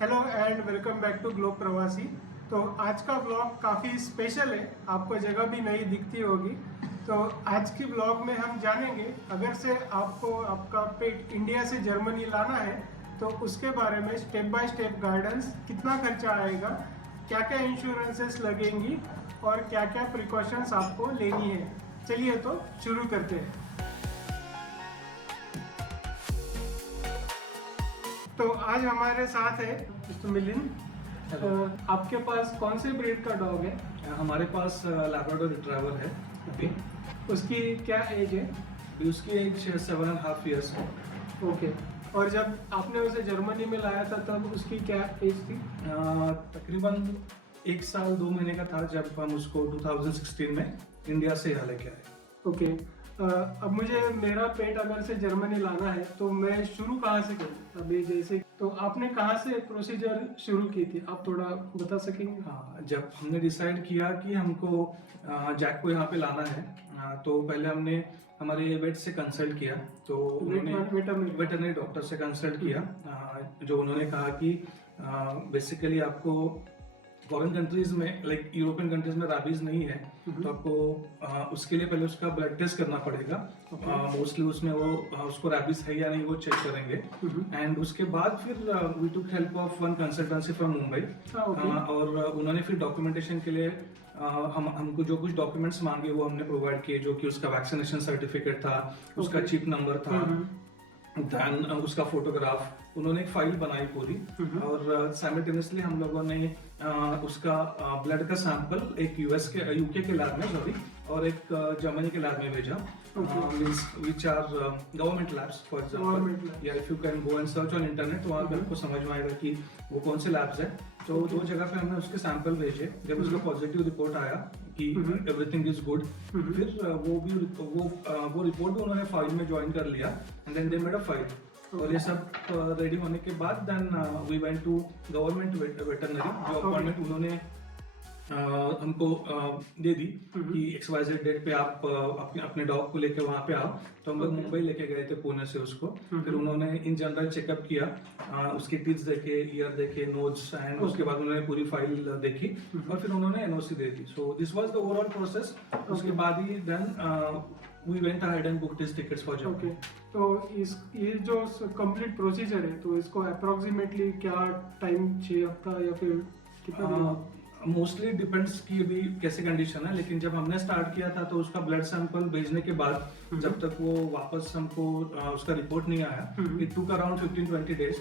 Hello and welcome back to globe Pravasi. तो आज का व्लॉग काफ़ी स्पेशल है, आपको जगह भी नई दिखती होगी। तो आज की व्लॉग में हम जानेंगे, अगर से आपको आपका पेट इंडिया से जर्मनी लाना है तो उसके बारे में स्टेप बाय स्टेप गाइडेंस, कितना खर्चा आएगा, क्या क्या इंश्योरेंसेस लगेंगी और क्या क्या प्रिकॉशंस आपको लेनी है। चलिए तो शुरू करते हैं। तो आज हमारे साथ है मिस्टर मिलिंद। आपके पास कौन से ब्रीड का डॉग है? हमारे पास लैब्राडोर रिट्रीवर है अभी। उसकी क्या एज है? उसकी एज 7.5 ईयर्स है। ओके। और जब आपने उसे जर्मनी में लाया था तब उसकी क्या एज थी? तकरीबन 1 साल 2 महीने का था जब हम उसको 2016 में इंडिया से यहाँ लेके आए। ओके। अब मुझे मेरा पेट अगर से जर्मनी लाना है तो मैं शुरू कहाँ से करूँ? अभी जैसे तो आपने कहाँ से प्रोसीजर शुरू की थी, आप थोड़ा बता सकेंगे? हाँ, जब हमने डिसाइड किया कि हमको जैक को यहाँ पे लाना है, तो पहले हमने हमारे वेट से कंसल्ट किया। तो उन्होंने वेटरनरी डॉक्टर से कंसल्ट किया, जो उन्होंने कहा कि बेसिकली आपको फॉरेन कंट्रीज में, लाइक यूरोपियन कंट्रीज में रैबीज नहीं है, तो आपको उसके लिए पहले उसका ब्लड टेस्ट करना पड़ेगा। मोस्टली उसमें वो उसको रैबीज है या नहीं वो चेक करेंगे। एंड उसके बाद फिर we took help of one consultancy from Mumbai, और उन्होंने फिर डॉक्यूमेंटेशन के लिए हमको जो कुछ डॉक्यूमेंट्स मांगे वो हमने प्रोवाइड किए, जो कि उसका वैक्सीनेशन सर्टिफिकेट था, उसका चिप नंबर था, दैन उसका फोटोग्राफ। उन्होंने एक फाइल बनाई पूरी, और साइमल्टेनियसली हम लोगों ने उसका ब्लड का सैंपल एक यूके के लैब में, सॉरी, और एक जर्मनी के लैब में भेजा, which are government labs for example. या if you can go and search on internet, तो वहाँ पे आपको समझ में आएगा कि वो कौन से लैब्स है। तो 2 जगह पे हमने उसके सैंपल भेजे। जब उसका पॉजिटिव रिपोर्ट आया कि एवरीथिंग इज गुड, फिर वो रिपोर्ट भी उन्होंने फाइल में ज्वाइन कर लिया, and then they made a file. और ये सब रेडी होने के बाद then we went to government veterinary, जो अपॉइंटमेंट उन्होंने हमको दे दी कि XYZ डेट पे आप अपने डॉग को लेके वहाँ पे आओ। तो हम लोग मुंबई लेके गए थे, पुणे से उसको। फिर उन्होंने इन जनरल चेकअप किया, उसके टीथ देखे, ईयर देखे, नोज, एंड उसके बाद उन्होंने पूरी फाइल देखी, और फिर उन्होंने NOC they the. So this was the overall process. उसके बाद ही then we went ahead and booked his tickets for Germany. Okay. तो ये जो कंप्लीट प्रोसीजर है, तो इसको अप्रोक्सीमेटली क्या टाइम चाहिए, हफ्ता या फिर कितना? मोस्टली डिपेंड्स कि अभी कैसे कंडीशन है, लेकिन जब हमने स्टार्ट किया था तो उसका ब्लड सैंपल भेजने के बाद जब तक वो वापस हमको उसका रिपोर्ट नहीं आया, इट टुक अराउंड 15-20 डेज।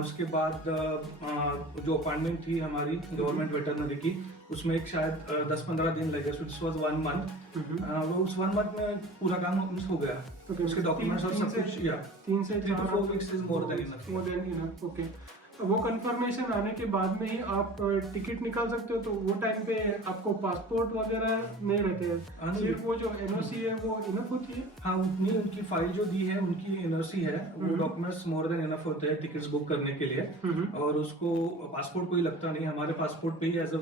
उसके बाद जो अपॉइंटमेंट थी हमारी गवर्नमेंट वेटरनरी की, उसमें एक शायद 10-15 दिन लगे। So this was 1 month. वो उस 1 मंथ में पूरा काम हो गया। उसके डॉक्यूमेंट्स और सब कुछ, या 3 से 4 weeks is more than enough. Okay. वो कंफर्मेशन आने के बाद में ही आप टिकट निकाल सकते हो, तो वो टाइम पे आपको पासपोर्ट वगैरह नहीं रहते हैं, सिर्फ वो जो NOC है वो इनफ होती है? हाँ, उतनी उनकी फाइल जो दी है, उनकी NOC है, वो डॉक्यूमेंट्स मोर देन इनफ होते हैं टिकट्स बुक करने के लिए। और उसको पासपोर्ट कोई लगता नहीं, हमारे पासपोर्ट पे ही एज अ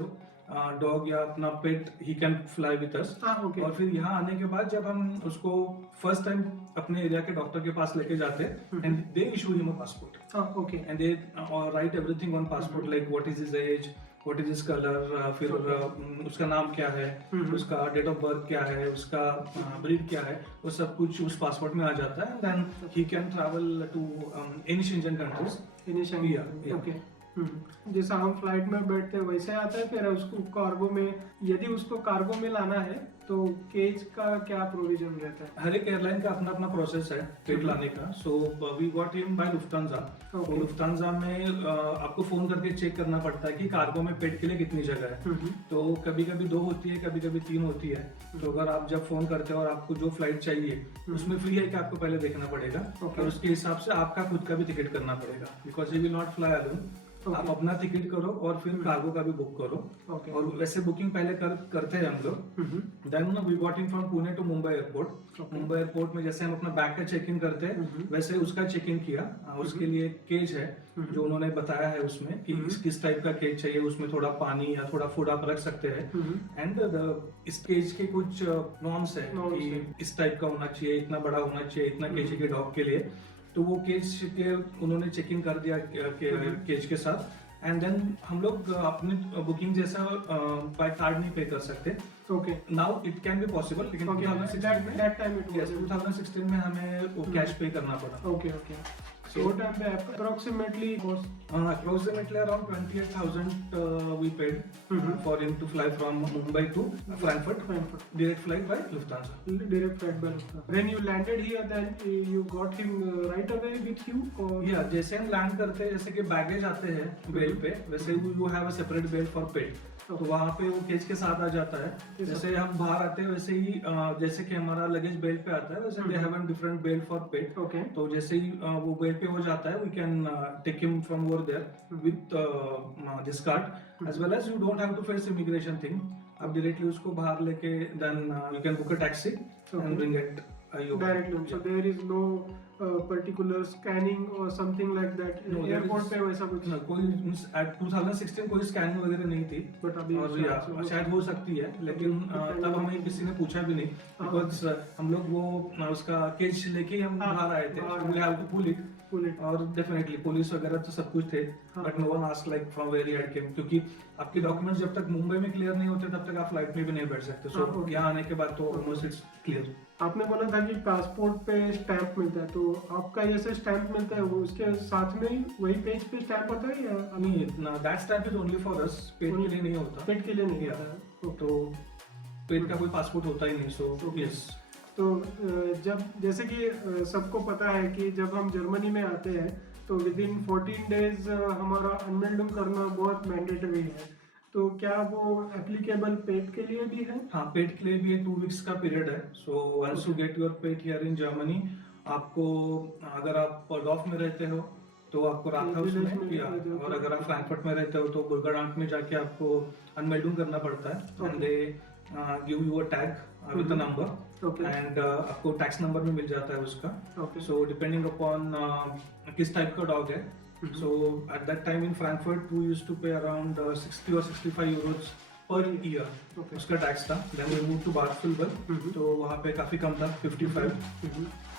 डॉग या अपना पेट ही कैन फ्लाई विद अस। और फिर यहाँ आने के बाद जब हम उसको फर्स्ट टाइम अपने एरिया के डॉक्टर के पास लेके जाते हैं, and they issue him a passport, okay, and they write everything on passport, like what is his age, what is his colour, फिर उसका नाम क्या है, उसका डेट ऑफ बर्थ क्या है, उसका ब्रीड क्या है, वो सब कुछ उस पासपोर्ट में आ जाता है। Then he can travel to any Schengen countries. Okay. जैसा हम फ्लाइट में बैठते हैं वैसे आता है। फिर उसको कार्गो में, यदि उसको कार्गो में लाना है तो केज का क्या प्रोविजन रहता है? हर एक एयरलाइन का अपना अपना प्रोसेस है पेट लाने का। So we got him by Lufthansa. तो लुफ्तांजा में आपको फोन करके चेक करना पड़ता है कि कार्गो में पेट के लिए कितनी जगह है। तो कभी कभी 2 होती है, कभी कभी 3 होती है। तो अगर आप जब फोन करते हो और आपको जो फ्लाइट चाहिए उसमें फ्री है कि आपको पहले देखना पड़ेगा, और उसके हिसाब से आपका खुद का भी टिकट करना पड़ेगा, because you will not fly alone. आप अपना टिकट करो और फिर कार्गो का भी बुक करो। और वैसे बुकिंग पहले करते हैं हम लोग। Then we got in from Pune to Mumbai airport. Mumbai airport में जैसे हम अपना बैग का चेक इन करते हैं, वैसे उसका चेक इन किया। उसके लिए केज है जो उन्होंने बताया है उसमें कि किस टाइप का केज चाहिए, उसमें थोड़ा पानी या थोड़ा फूड आप रख सकते हैं। एंड इस केज के कुछ नॉर्म्स है कि इस टाइप का होना चाहिए, इतना बड़ा होना चाहिए, इतना केजी के डॉग के लिए। तो वो केज के उन्होंने चेकिंग कर दिया केज के साथ। एंड देन हम लोग अपनी बुकिंग जैसा बाय कार्ड नहीं पे कर सकते। Okay, now it can be possible, लेकिन 2016 में that time it was 2016 में हमें वो कैश पे करना पड़ा। Okay okay. So what time पे approximately was approximately around 28,000 we paid for him to fly from Mumbai to Frankfurt, direct flight by Lufthansa. Direct flight by Lufthansa. When you landed here, then you got him right away with you, or Yeah, जैसे हम land करते हैं, जैसे कि baggage आते हैं bell पे, वैसे you have a separate bail for paid। तो वहाँ पे वो केज के साथ आ जाता है। जैसे हम बाहर आते हैं वैसे ही जैसे कि हमारा लगेज बेल पे आता है, वैसे they have a different belt for pet. Okay, तो जैसे ही वो बेल पे हो जाता है, we can take him from over there with this card, as well as you don't have to face immigration thing. आप डायरेक्टली उसको बाहर लेके then you can book a taxi and bring it directly. So there is no particular scanning or something like that. No, Airport पे वैसा कुछ कोई 2016 कोई scanning वगैरह नहीं थी, But अभी और शायद हो सकती है, लेकिन तब हमें किसी ने पूछा भी नहीं, बिकॉज हम लोग वो उसका केज लेके ही हम बाहर आए थे। We have to pull it, और डेफिनेटली पुलिस वगैरह तो सब कुछ थे, but no one asked like from where he had came, क्योंकि आपके डॉक्यूमेंट्स जब तक मुंबई में क्लियर नहीं होते तब तक आप फ्लाइट में भी नहीं बैठ सकते। सो यहाँ आने के बाद तो ऑलमोस्ट इट्स क्लियर। आपने बोला था कि पासपोर्ट पे स्टैंप मिलता है, तो आपका जैसे स्टैंप मिलता है वो उसके साथ में ही वही पेज पे स्टैंप होता है, या नहीं, that stamp is only for us, paid के लिए नहीं होता। पेड के लिए नहीं होता है, तो पेड का कोई पासपोर्ट होता ही नहीं। So yes. तो जब जैसे कि सबको पता है कि जब हम जर्मनी में आते हैं तो विद इन 14 डेज हमारा अनमेल्डिंग करना बहुत मैंडेटरी है, तो क्या वो एप्लीकेबल पेड के लिए भी है? हाँ, पेड के लिए भी 2 वीक्स का पीरियड है। So once you get your pet here in Germany, आपको अगर आप पर्डॉफ में रहते हो तो आपको रातहाउस में, या और अगर आप फ्रैंकफर्ट में रहते हो तो बुर्गाडांट में जाके आपको अनमेल्डिंग करना पड़ता है। And they give you a tag with a number, and आपको टैक्स नंबर भी मिल जाता है उसका। सो डिपेंडिंग अपॉन किस टाइप का डॉग है। So at that time in Frankfurt we used to pay around 60 or 65 euros per year। उसका tax था। Then we moved to Barcelona, तो वहाँ पे काफी कम था, 55।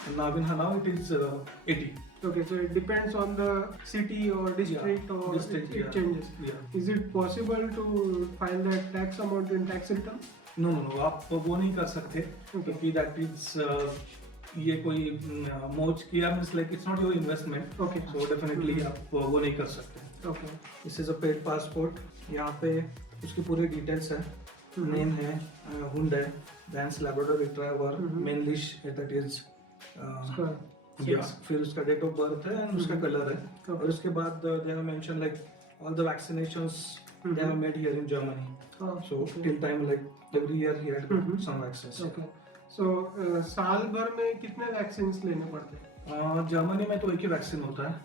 And now in Hanau it is 80। Okay, so it depends on the city or district, or district, it changes. Yeah। Is it possible to file that tax amount in tax return? No, आप वो नहीं कर सकते, क्योंकि that is ये कोई मौज किया means like it's not your investment. So definitely आप वो नहीं कर सकते। This is a paid passport. यहाँ पे उसकी पूरी डिटेल्स है, नेम है Hyundai, that's Labrador retriever, main leash that is, फिर उसका डेट ऑफ बर्थ है एंड उसका कलर है, और उसके बाद they have mention like all the vaccinations they have made here in Germany. So till time like every year he had some vaccines. So, साल भर में कितने वैक्सीन लेने पड़ते हैं? जर्मनी में तो एक ही वैक्सीन होता है।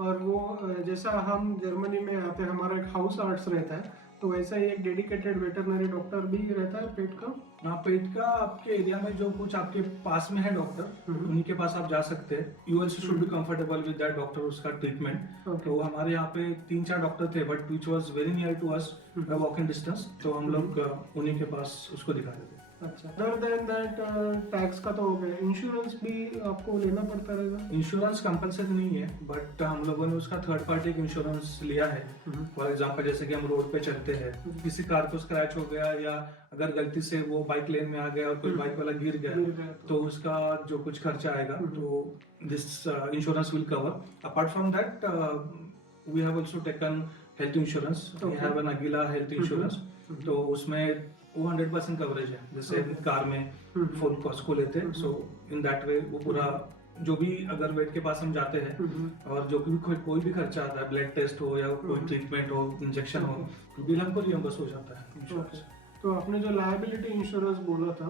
और वो जैसा हम जर्मनी में आते हैं, हमारा एक हाउस आर्ट्स रहता है, तो वैसा ही एक डेडिकेटेड वेटरनरी डॉक्टर भी रहता है पेट का? हाँ, पेट का आपके एरिया में जो कुछ आपके पास में है डॉक्टर, उन्हीं के पास आप जा सकते हैं। You also should be comfortable with that doctor, उसका ट्रीटमेंट। तो हमारे यहाँ पे 3-4 डॉक्टर थे, but which was very near to us, walking distance, तो हम लोग उन्हीं के पास उसको दिखा देते। अच्छा, अदर देन दैट टैक्स का तो हो गया, इंश्योरेंस भी आपको लेना पड़ता रहेगा? इंश्योरेंस कंपलसरी नहीं है, बट हम लोगों ने उसका थर्ड पार्टी इंश्योरेंस लिया है। फॉर एग्जांपल जैसे कि हम रोड पे चलते हैं, किसी कार को स्क्रैच हो गया, या अगर गलती से वो बाइक लेन में आ गया और कोई बाइक वाला गिर गया, तो उसका जो कुछ खर्चा आएगा तो this insurance will cover. Apart from that we have also taken health insurance. We have an Agila health insurance, तो उसमें वो 100% कवरेज है, जैसे कार में फुल कॉस्ट को लेते हैं। सो इन दैट वे वो पूरा जो भी अगर वेट के पास हम जाते हैं और जो भी कोई भी खर्चा आता है, ब्लड टेस्ट हो या कोई ट्रीटमेंट हो, इंजेक्शन हो, बिल हमको रियम्बर्स हो जाता है। तो आपने जो लायबिलिटी इंश्योरेंस बोला था,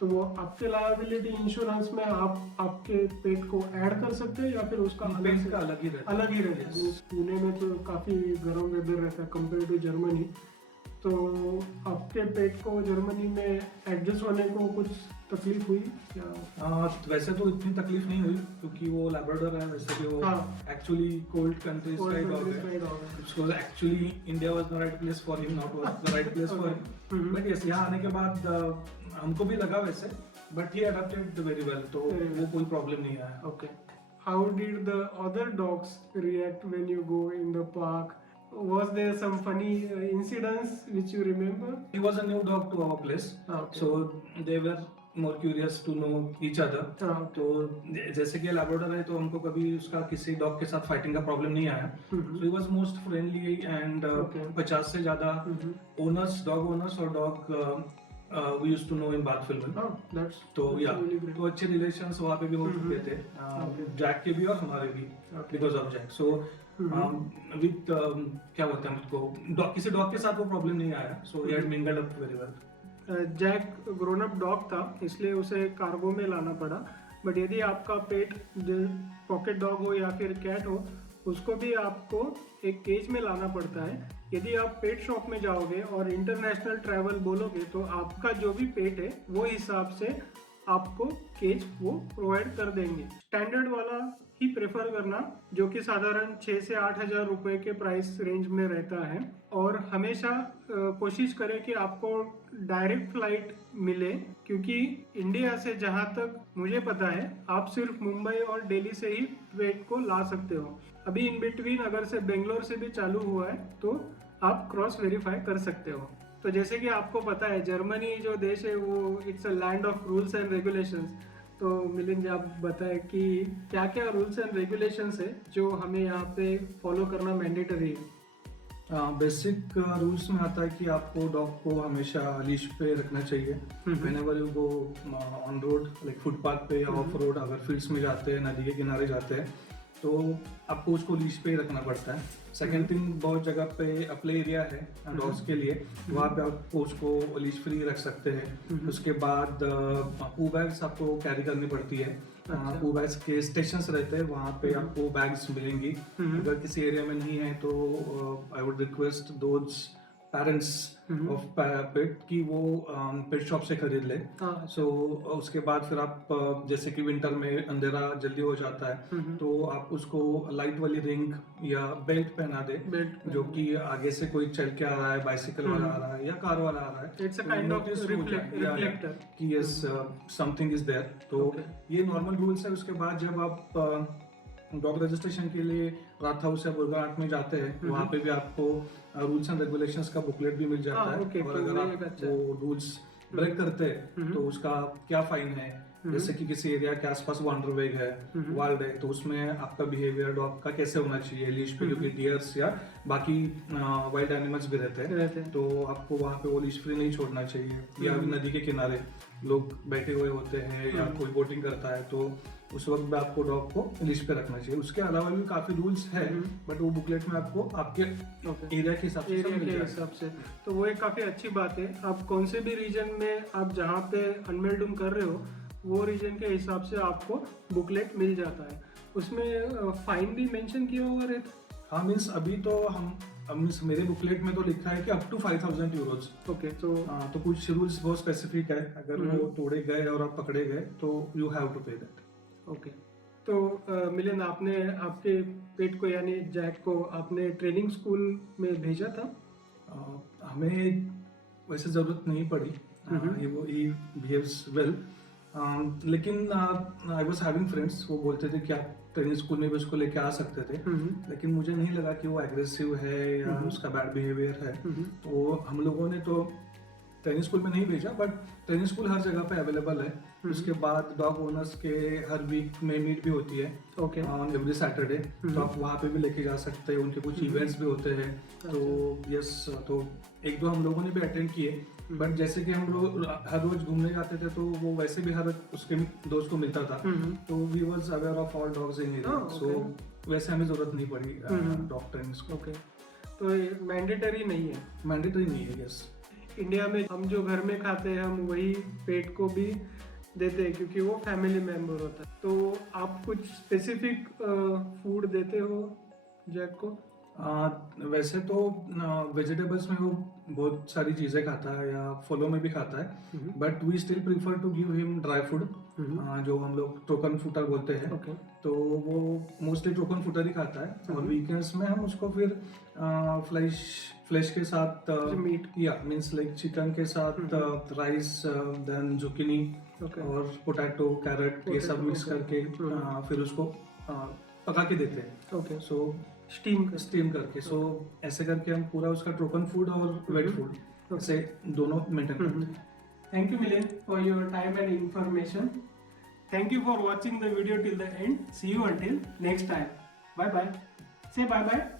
तो वो आपके लायबिलिटी इंश्योरेंस में आप आपके पेट को ऐड कर सकते हैं, या फिर उसका पेट का अलग ही रहता है? पुणे में तो काफी गर्म वेदर रहता है कंपेयर टू जर्मनी, तो आपके पेट को जर्मनी में एडजस्ट होने को कुछ तकलीफ हुई क्या? वैसे तो इतनी तकलीफ नहीं हुई, क्योंकि वो लैब्राडोर है, वैसे कि वो एक्चुअली कोल्ड कंट्रीज का डॉग है। So actually India was the right place for him, not the right place for him. But yes, यहाँ आने के बाद हमको भी लगा वैसे, but he adopted very well, तो वो कोई प्रॉब्लम नहीं आया। Okay, how did the other dogs react when you go in the park? Was there some funny incidents which you remember? He was a new dog to our place, Okay. so they were more curious to know each other. Okay. तो जैसे कि Labrador है तो हमको कभी उसका किसी dog के साथ फाइटिंग का प्रॉब्लम नहीं आया. So he was most friendly and Okay. 50 से ज़्यादा ओनर्स, डॉग ओनर्स और dog we used to know in Bathfield. Oh, that's तो या really great. तो अच्छे रिलेशंस वहाँ पे भी हो चुके थे, जैक के भी और हमारे भी, because of Jack. So with क्या बोलते हैं उसको, किसी डॉग के साथ वो प्रॉब्लम नहीं आया. So he had mingled up very well. Jack grown up dog था, इसलिए उसे कार्गो में लाना पड़ा. बट यदि आपका पेट पॉकेट डॉग हो या फिर कैट हो, उसको भी आपको एक केज में लाना पड़ता है. यदि आप पेट शॉप में जाओगे और इंटरनेशनल ट्रैवल बोलोगे तो आपका जो भी पेट है वो हिसाब से आपको केज वो प्रोवाइड कर देंगे. स्टैंडर्ड वाला ही प्रेफर करना, जो कि साधारण 6 से 8 हज़ार रुपए के प्राइस रेंज में रहता है. और हमेशा कोशिश करें कि आपको डायरेक्ट फ्लाइट मिले, क्योंकि इंडिया से जहां तक मुझे पता है आप सिर्फ मुंबई और दिल्ली से ही पेट को ला सकते हो. अभी इन बिटवीन अगर से बेंगलोर से भी चालू हुआ है तो आप क्रॉस वेरीफाई कर सकते हो. तो जैसे कि आपको पता है जर्मनी जो देश है वो it's a land of rules and regulations. तो मिलिंद जी, आप बताएं कि क्या क्या रूल्स एंड रेगुलेशंस है जो हमें यहाँ पे फॉलो करना मैंडेटरी है. बेसिक रूल्स में आता है कि आपको डॉग को हमेशा लीश पे रखना चाहिए. Whenever you go on road, like footpath पे या ऑफ रोड, अगर फील्ड्स में जाते हैं, नदी के किनारे जाते हैं, तो आपको उसको लीश पे ही रखना पड़ता है. सेकेंड थिंग, बहुत जगह पे प्ले एरिया है डॉग्स के लिए, वहाँ पे आपको उसको लीश फ्री रख सकते हैं. उसके बाद पू बैग्स आपको कैरी करनी पड़ती है. पू बैग्स के स्टेशंस रहते हैं, वहाँ पे आपको बैग्स मिलेंगी. अगर किसी एरिया में नहीं है तो I would request those parents of pet कि वो पेट शॉप से खरीद ले. सो उसके बाद फिर आप जैसे कि विंटर में अंधेरा जल्दी हो जाता है तो आप उसको लाइट वाली रिंग या बेल्ट पहना दे, जो कि आगे से कोई चल के आ रहा है, बाइसिकल वाला आ रहा है या कार वाला आ रहा है, it's a kind of reflector कि यस समथिंग इज देयर. तो ये नॉर्मल रूल्स है. उसके बाद जब आप डॉग रजिस्ट्रेशन के लिए रात हाउस या बुर्गाहाट में जाते हैं, वहाँ पे भी आपको रूल्स एंड रेगुलेशंस का बुकलेट भी मिल जाता है. और अगर आप वो रूल्स ब्रेक करते हैं तो उसका क्या फाइन है. जैसे कि किसी एरिया के आसपास वांडरवेग है, वाइल्ड है, तो उसमें आपका बिहेवियर डॉग का कैसे होना चाहिए लीश पे, क्योंकि डियर्स या बाकी वाइल्ड एनिमल्स भी रहते हैं, तो आपको वहाँ पे वो लीश फ्री नहीं छोड़ना चाहिए. या नदी के किनारे लोग बैठे हुए होते हैं या कोई बोटिंग करता है, तो उस वक्त भी आपको डॉग को लीश पे रखना चाहिए. उसके अलावा भी काफी रूल्स है, बट वो बुकलेट में आपको आपके एरिया के हिसाब से तो वो एक काफी अच्छी बात है. आप कौन से भी रीजन में आप जहाँ पे अनमेल्डूम कर रहे हो, वो रीजन के हिसाब से आपको बुकलेट मिल जाता है. उसमें फाइन भी मेंशन किया हुआ रहता है. हाँ, मीन्स अभी तो मीन्स मेरे बुकलेट में तो लिखा है कि अप टू 5,000 यूरोज. ओके. तो कुछ रूल्स बहुत स्पेसिफिक है, अगर वो तोड़े गए और आप पकड़े गए तो यू हैव टू पे दैट. ओके. तो मिलिंद, आपने आपके पेट को यानी जैक को आपने ट्रेनिंग स्कूल में भेजा था? हमें वैसे जरूरत नहीं पड़ी. He behaves well. लेकिन आई वाज हैविंग फ्रेंड्स, वो बोलते थे कि आप ट्रेनिंग स्कूल में भी उसको लेके आ सकते थे. लेकिन मुझे नहीं लगा कि वो एग्रेसिव है या उसका बैड बिहेवियर है. तो हम लोगों ने तो ट्रेनिंग स्कूल में नहीं भेजा, बट ट्रेनिंग स्कूल हर जगह पे अवेलेबल है. उसके बाद डॉग ओनर्स के हर वीक में मीट भी होती है ऑन एवरी सैटरडे, तो आप वहाँ पे भी लेके जा सकते हैं. उनके कुछ इवेंट्स भी होते हैं. तो यस, तो एक दो हम लोगों ने भी अटेंड किए. बट जैसे कि हम लोग हर रोज घूमने जाते थे तो वो वैसे भी हर उसके दोस्त को मिलता था, तो we was aware of all dogs in area. So वैसे हमें जरूरत नहीं पड़ी डॉग ट्रेनिंग को. ओके. तो ये मैंडेटरी नहीं है? मैंडेटरी नहीं है. यस. इंडिया में हम जो घर में खाते हैं हम वही पेट को भी देते हैं, क्योंकि वो फैमिली मेंबर होता है. तो आप कुछ स्पेसिफिक फूड देते हो जैक को? वैसे तो वेजिटेबल्स में वो बहुत सारी चीज़ें खाता है या फलों में भी खाता है, but we still prefer to give him dry food, जो हम लोग टोकन फूटर बोलते हैं. तो वो मोस्टली टोकन फूटर ही खाता है. और वीकेंड्स में हम उसको फिर फ्लेश के साथ मीट या मीन्स लाइक चिकन के साथ राइस, देन जुकिनी और पोटैटो, कैरेट, ये सब मिक्स करके फिर उसको पका के देते हैं। ओके, सो स्टीम करके, सो ऐसे करके हम पूरा उसका ट्रोपन फूड और वेट फूड ऐसे दोनों मेंटेन करते हैं। Thank you, Milind, for your time and information. Thank you for watching the video till the end. See you until next time. Bye bye. Say bye bye.